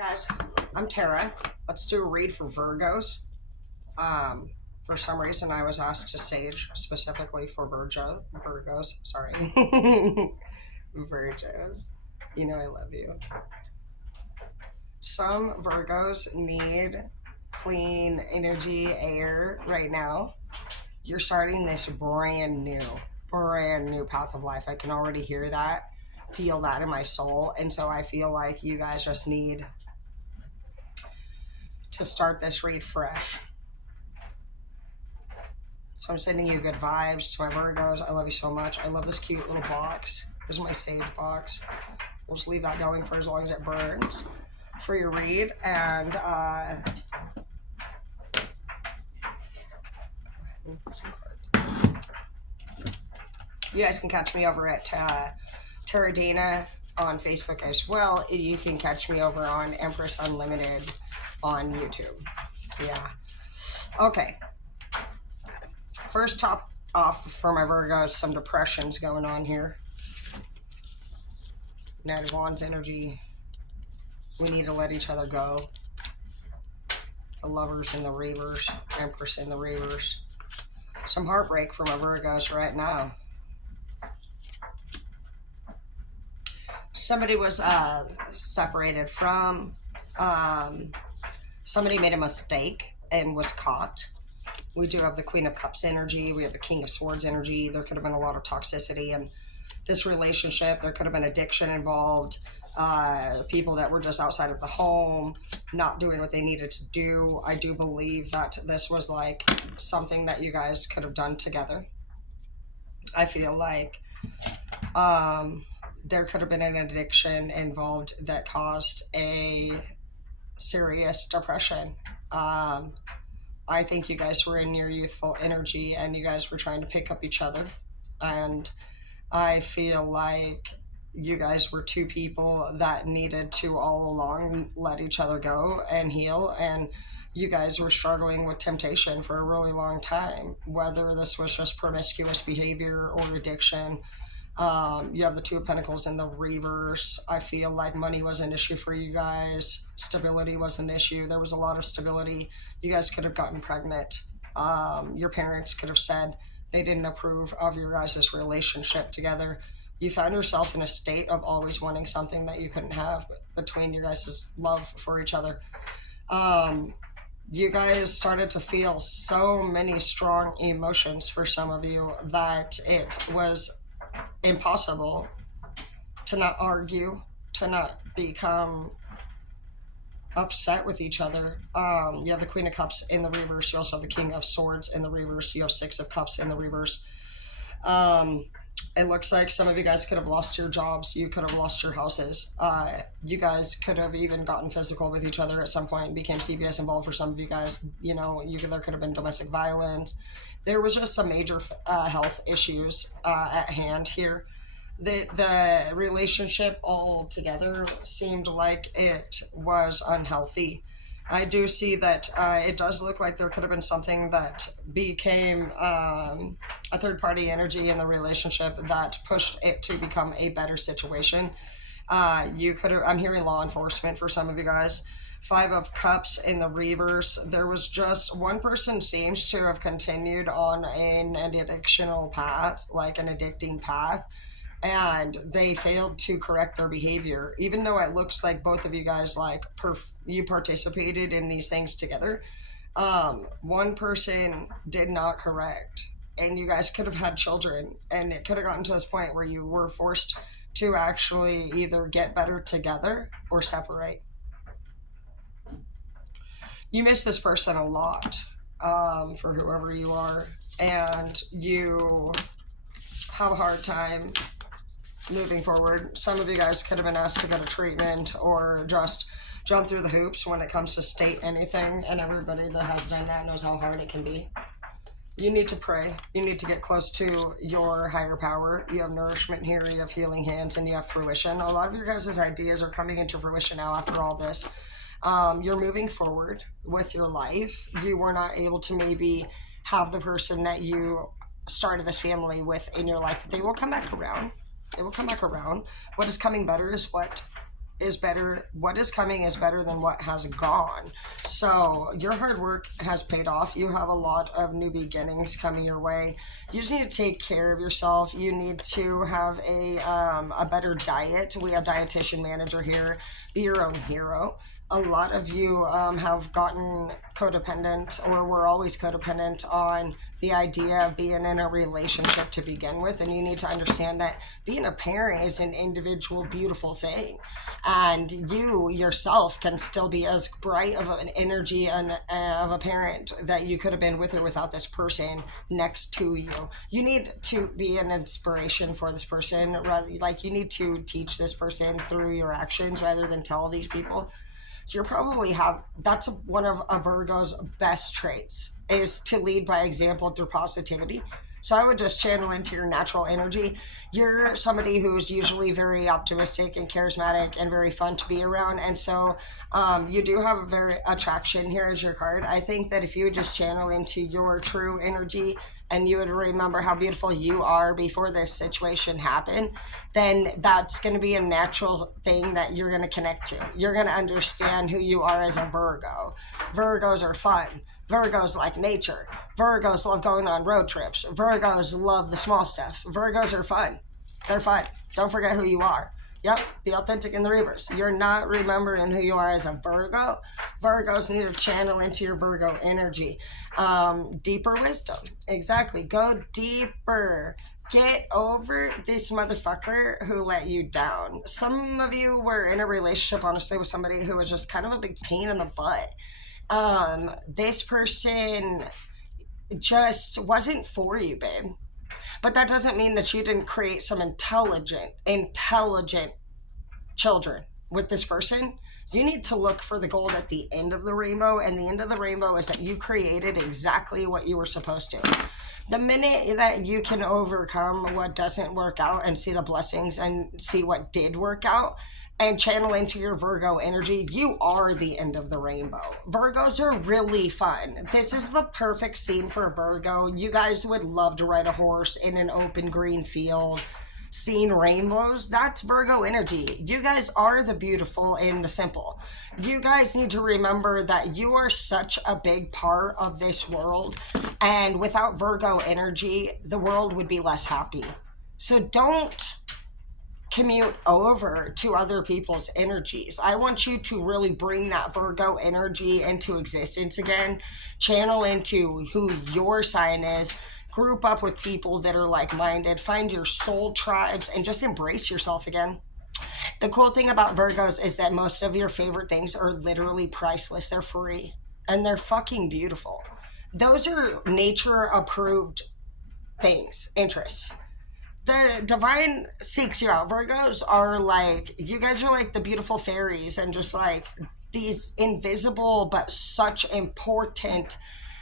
Guys, I'm Tara. Let's do a read for Virgos. For some reason, I was asked to sage specifically for Virgos. Sorry, Virgos. You know I love you. Some Virgos need clean energy, air right now. You're starting this brand new path of life. I can already hear that, feel that in my soul, and so I feel like you guys just need to start this read fresh. So I'm sending you good vibes to my Virgos. I love you so much. I love this cute little box. This is my sage box. We'll just leave that going for as long as it burns for your read. And you guys can catch me over at Tara Dana on Facebook as well. You can catch me over on Empress Unlimited on YouTube. Yeah. Okay. First, top off for my Virgos, some depressions going on here. Knight of Wands energy. We need to let each other go. The Lovers in the reverse, Empress in the reverse. Some heartbreak for my Virgos right now. Somebody was separated from, somebody made a mistake and was caught. We do have the Queen of Cups energy. We have the King of Swords energy. There could have been a lot of toxicity in this relationship. There could have been addiction involved. People that were just outside of the home, not doing what they needed to do. I do believe that this was like something that you guys could have done together. I feel like there could have been an addiction involved that caused a serious depression. I think you guys were in your youthful energy and you guys were trying to pick up each other. And I feel like you guys were two people that needed to all along let each other go and heal. And you guys were struggling with temptation for a really long time, whether this was just promiscuous behavior or addiction. You have the Two of Pentacles in the reverse. I feel like money was an issue for you guys. Stability was an issue. There was a lot of stability. You guys could have gotten pregnant. Your parents could have said they didn't approve of your guys' relationship together. You found yourself in a state of always wanting something that you couldn't have between your guys' love for each other. You guys started to feel so many strong emotions for some of you that it was impossible to not argue, to not become upset with each other. You have the Queen of Cups in the reverse. You also have the King of Swords in the reverse. You have Six of Cups in the reverse. It looks like some of you guys could have lost your jobs. You could have lost your houses. You guys could have even gotten physical with each other at some point and became CPS involved for some of you guys. You know, there could have been domestic violence. There was just some major health issues at hand here. The relationship altogether seemed like it was unhealthy. I do see that it does look like there could have been something that became a third-party energy in the relationship that pushed it to become a better situation. You could have, I'm hearing law enforcement for some of you guys. Five of Cups in the reverse. There was just one person seems to have continued on an addictional path, like an addicting path, and they failed to correct their behavior. Even though it looks like both of you guys, like, you participated in these things together, one person did not correct, and you guys could have had children, and it could have gotten to this point where you were forced to actually either get better together or separate. You miss this person a lot, for whoever you are, and you have a hard time moving forward. Some of you guys could have been asked to go to treatment or just jump through the hoops when it comes to state anything, and everybody that has done that knows how hard it can be. You need to pray. You need to get close to your higher power. You have nourishment here, you have healing hands, and you have fruition. A lot of your guys' ideas are coming into fruition now after all this. You're moving forward with your life. You were not able to maybe have the person that you started this family with in your life, but they will come back around. They will come back around. What is coming better is what is better. What is coming is better than what has gone. So your hard work has paid off. You have a lot of new beginnings coming your way. You just need to take care of yourself. You need to have a better diet. We have dietitian manager here. Be your own hero. A lot of you have gotten codependent, or were always codependent on the idea of being in a relationship to begin with, and you need to understand that being a parent is an individual, beautiful thing, and you yourself can still be as bright of an energy and of a parent that you could have been with or without this person next to you. You need to be an inspiration for this person, rather, like you need to teach this person through your actions rather than tell these people. You're probably that's one of a Virgo's best traits, is to lead by example through positivity. So I would just channel into your natural energy. You're somebody who's usually very optimistic and charismatic and very fun to be around. And so you do have a very attraction. Here is your card. I think that if you would just channel into your true energy and you would remember how beautiful you are before this situation happened, then that's going to be a natural thing that you're going to connect to. You're going to understand who you are as a Virgo. Virgos are fun. Virgos like nature. Virgos love going on road trips. Virgos love the small stuff. Virgos are fun. They're fun. Don't forget who you are. Yep, be authentic in the reverse. You're not remembering who you are as a Virgo. Virgos need to channel into your Virgo energy. Deeper wisdom. Exactly. Go deeper. Get over this motherfucker who let you down. Some of you were in a relationship, honestly, with somebody who was just kind of a big pain in the butt. This person just wasn't for you, babe. But that doesn't mean that you didn't create some intelligent children with this person. You need to look for the gold at the end of the rainbow, and the end of the rainbow is that you created exactly what you were supposed to. The minute that you can overcome what doesn't work out and see the blessings and see what did work out and channel into your Virgo energy, you are the end of the rainbow. Virgos are really fun. This is the perfect scene for Virgo. You guys would love to ride a horse in an open green field, seeing rainbows. That's Virgo energy. You guys are the beautiful and the simple. You guys need to remember that you are such a big part of this world, and without Virgo energy, the world would be less happy. So don't commute over to other people's energies. I want you to really bring that Virgo energy into existence again. Channel into who your sign is. Group up with people that are like-minded. Find your soul tribes and just embrace yourself again. The cool thing about Virgos is that most of your favorite things are literally priceless. They're free and they're fucking beautiful. Those are nature-approved things, interests. The divine seeks you out. Virgos are like, you guys are like the beautiful fairies and just like these invisible but such important.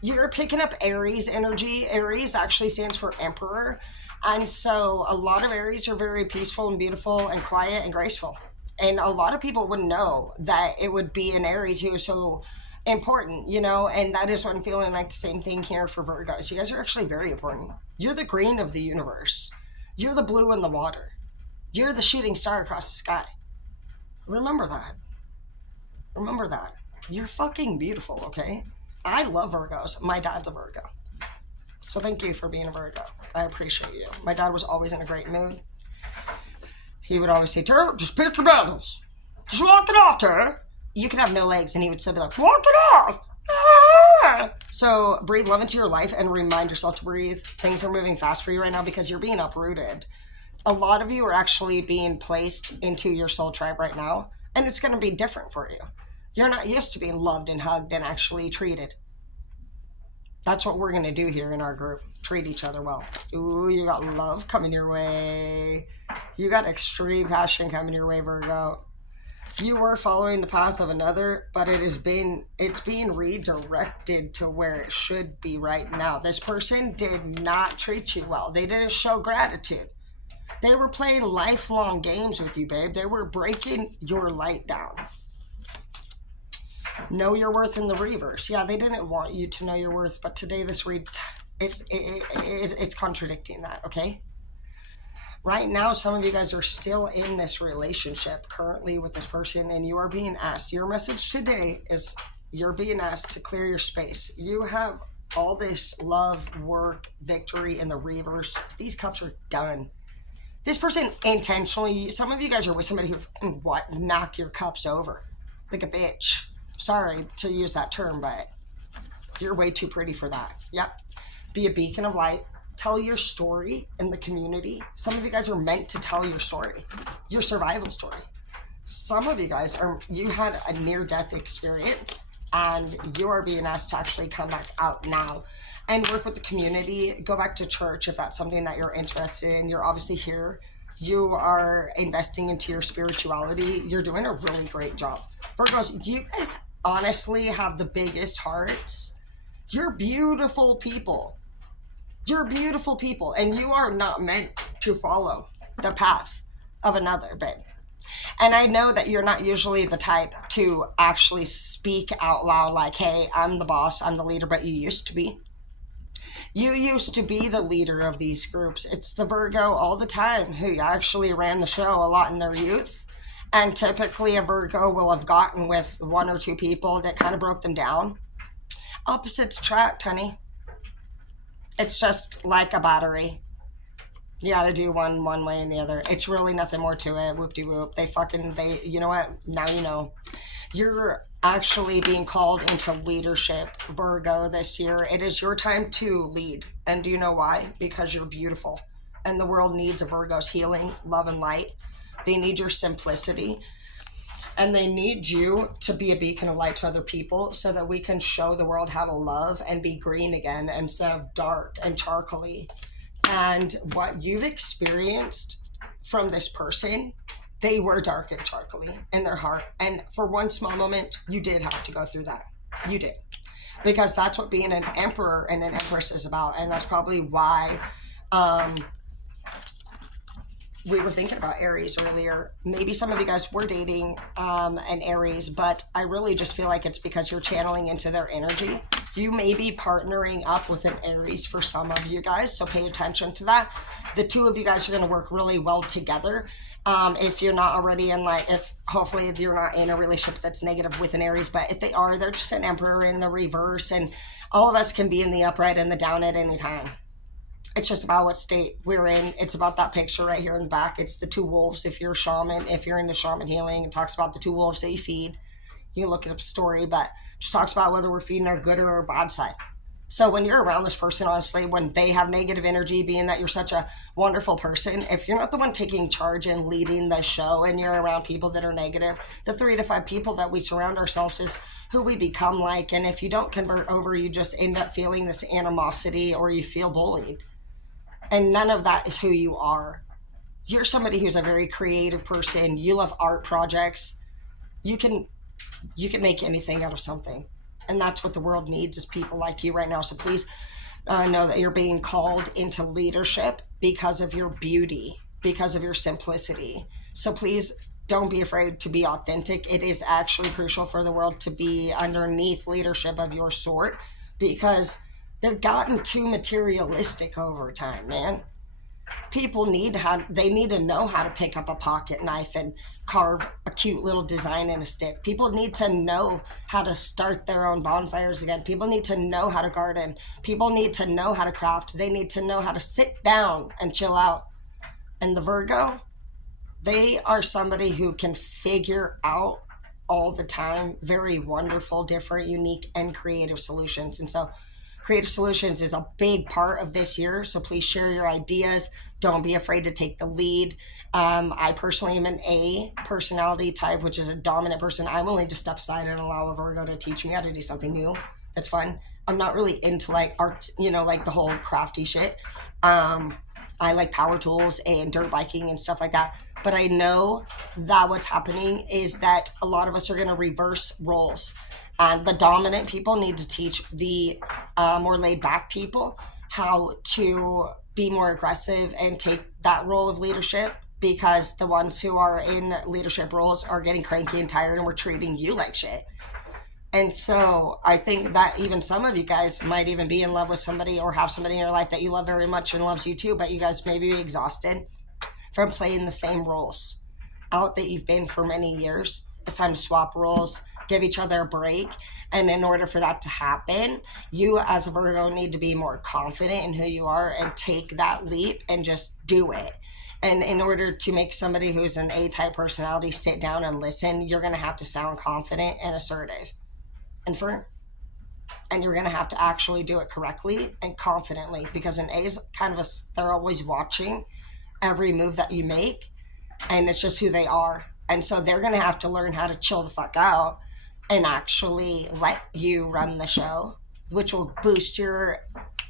You're picking up Aries energy. Aries actually stands for Emperor. And so a lot of Aries are very peaceful and beautiful and quiet and graceful. And a lot of people wouldn't know that it would be an Aries who is so important, you know, and that is what I'm feeling like the same thing here for Virgos. You guys are actually very important. You're the green of the universe. You're the blue in the water. You're the shooting star across the sky. Remember that. Remember that. You're fucking beautiful, okay? I love Virgos. My dad's a Virgo. So thank you for being a Virgo. I appreciate you. My dad was always in a great mood. He would always say, Tara, just pick your battles. Just walk it off, Tara. You could have no legs, and he would still be like, walk it off. Ah! So breathe love into your life and remind yourself to breathe. Things are moving fast for you right now because you're being uprooted. A lot of you are actually being placed into your soul tribe right now, and it's going to be different for you. You're not used to being loved and hugged and actually treated. That's what we're going to do here in our group. Treat each other well. Ooh, you got love coming your way. You got extreme passion coming your way, Virgo. You were following the path of another, but it's being redirected to where it should be right now. This person did not treat you well. They didn't show gratitude. They were playing lifelong games with you, babe. They were breaking your light down. Know your worth in the reverse. Yeah, they didn't want you to know your worth, but today this read it's contradicting that, okay? Right now, some of you guys are still in this relationship currently with this person, and you are being asked. Your message today is you're being asked to clear your space. You have all this love, work, victory in the reverse. These cups are done. This person intentionally, some of you guys are with somebody who knock your cups over like a bitch. Sorry to use that term, but you're way too pretty for that. Yep. Be a beacon of light. Tell your story in the community. Some of you guys are meant to tell your story, your survival story. Some of you guys you had a near-death experience and you are being asked to actually come back out now and work with the community. Go back to church if that's something that you're interested in. You're obviously here. You are investing into your spirituality. You're doing a really great job. Virgos, you guys honestly have the biggest hearts. You're beautiful people. You're beautiful people, and you are not meant to follow the path of another, babe. And I know that you're not usually the type to actually speak out loud like, hey, I'm the boss, I'm the leader, but you used to be. You used to be the leader of these groups. It's the Virgo all the time who actually ran the show a lot in their youth. And typically a Virgo will have gotten with one or two people that kind of broke them down. Opposites attract, honey. It's just like a battery. You gotta do one way and the other. It's really nothing more to it. Whoop-de-whoop. You know what? Now you know. You're actually being called into leadership, Virgo, this year. It is your time to lead. And do you know why? Because you're beautiful. And the world needs a Virgo's healing, love, and light. They need your simplicity. And they need you to be a beacon of light to other people so that we can show the world how to love and be green again instead of dark and charcoaly. And what you've experienced from this person, they were dark and charcoaly in their heart. And for one small moment, you did have to go through that. You did. Because that's what being an emperor and an empress is about. And that's probably why we were thinking about Aries earlier. Maybe some of you guys were dating an Aries, but I really just feel like it's because you're channeling into their energy. You may be partnering up with an Aries for some of you guys, so pay attention to that. The two of you guys are going to work really well together. If you're not already hopefully you're not in a relationship that's negative with an Aries, but if they are, they're just an emperor in the reverse, and all of us can be in the upright and the down at any time. It's just about what state we're in. It's about that picture right here in the back. It's the two wolves. If you're a shaman, if you're into shaman healing, it talks about the two wolves that you feed. You can look at the story, but it just talks about whether we're feeding our good or our bad side. So when you're around this person, honestly, when they have negative energy, being that you're such a wonderful person, if you're not the one taking charge and leading the show and you're around people that are negative, the 3 to 5 people that we surround ourselves is who we become like. And if you don't convert over, you just end up feeling this animosity or you feel bullied. And none of that is who you are. You're somebody who's a very creative person. You love art projects. You can make anything out of something. And that's what the world needs, is people like you right now. So please know that you're being called into leadership because of your beauty, because of your simplicity. So please don't be afraid to be authentic. It is actually crucial for the world to be underneath leadership of your sort, because they've gotten too materialistic over time, man. People need to know how to pick up a pocket knife and carve a cute little design in a stick. People need to know how to start their own bonfires again. People need to know how to garden. People need to know how to craft. They need to know how to sit down and chill out. And the Virgo, they are somebody who can figure out all the time very wonderful, different, unique, and creative solutions. And so creative solutions is a big part of this year, so please share your ideas. Don't be afraid to take the lead. I personally am an A personality type, which is a dominant person. I'm willing to step aside and allow a Virgo to teach me how to do something new. That's fun. I'm not really into like art, like the whole crafty shit. I like power tools and dirt biking and stuff like that. But I know that what's happening is that a lot of us are going to reverse roles. The dominant people need to teach the more laid-back people how to be more aggressive and take that role of leadership, because the ones who are in leadership roles are getting cranky and tired and we're treating you like shit. And so I think that even some of you guys might even be in love with somebody or have somebody in your life that you love very much and loves you too, but you guys may be exhausted. from playing the same roles out that you've been for many years. It's time to swap roles, give each other a break. And in order for that to happen, you as a Virgo need to be more confident in who you are and take that leap and just do it. And in order to make somebody who's an A-type personality sit down and listen, you're going to have to sound confident and assertive and firm. And you're going to have to actually do it correctly and confidently, because an A is kind of they're always watching every move that you make, and it's just who they are. And so they're going to have to learn how to chill the fuck out and actually let you run the show, which will boost you're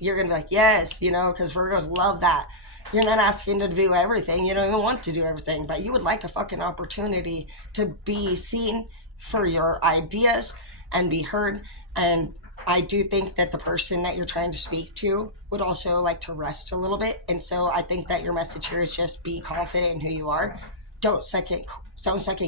going to be like, yes, because Virgos love that. You're not asking to do everything. You don't even want to do everything, but you would like a fucking opportunity to be seen for your ideas and be heard. And I do think that the person that you're trying to speak to would also like to rest a little bit. And so I think that your message here is just be confident in who you are. Don't second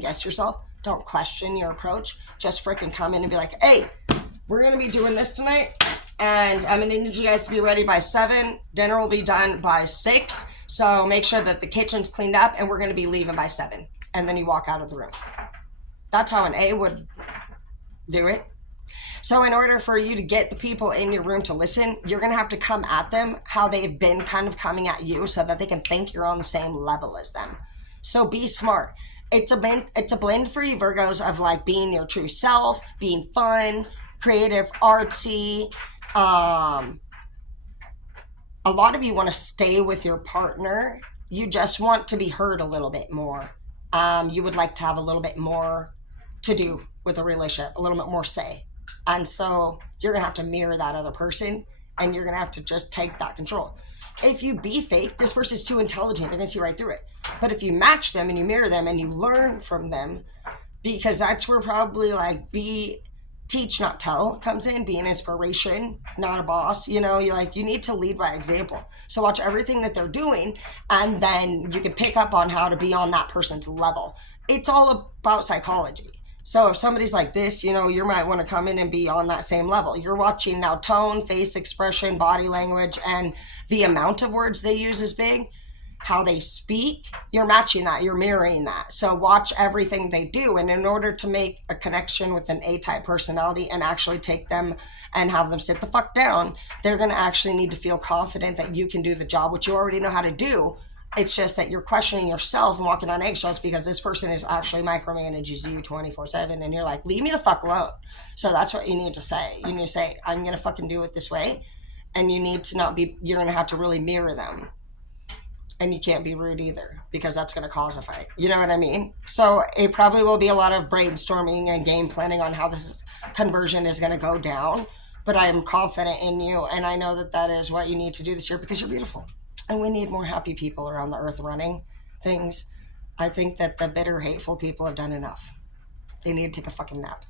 guess yourself. Don't question your approach. Just freaking come in and be like, hey, we're going to be doing this tonight, and I'm going to need you guys to be ready by 7. Dinner will be done by 6. So make sure that the kitchen's cleaned up, and we're going to be leaving by 7. And then you walk out of the room. That's how an A would do it. So in order for you to get the people in your room to listen, you're going to have to come at them how they've been kind of coming at you, so that they can think you're on the same level as them. So be smart. It's a blend for you Virgos of like being your true self, being fun, creative, artsy. A lot of you want to stay with your partner. You just want to be heard a little bit more. You would like to have a little bit more to do with a relationship, a little bit more say. And so you're going to have to mirror that other person, and you're going to have to just take that control. If you be fake, this person's too intelligent. They're going to see right through it. But if you match them and you mirror them and you learn from them, because that's where probably like teach, not tell comes in, be an inspiration, not a boss. You need to lead by example. So watch everything that they're doing, and then you can pick up on how to be on that person's level. It's all about psychology. So if somebody's like this, you might want to come in and be on that same level. You're watching now tone, face expression, body language, and the amount of words they use is big. How they speak, you're matching that, you're mirroring that. So watch everything they do. And in order to make a connection with an A-type personality and actually take them and have them sit the fuck down, they're going to actually need to feel confident that you can do the job, which you already know how to do. It's just that you're questioning yourself and walking on eggshells because this person is actually micromanages you 24/7, and you're like, leave me the fuck alone. So that's what you need to say. You need to say, I'm going to fucking do it this way. And you need to you're going to have to really mirror them. And you can't be rude either, because that's going to cause a fight. You know what I mean? So it probably will be a lot of brainstorming and game planning on how this conversion is going to go down. But I am confident in you, and I know that is what you need to do this year, because you're beautiful. And we need more happy people around the earth running things. I think that the bitter, hateful people have done enough. They need to take a fucking nap.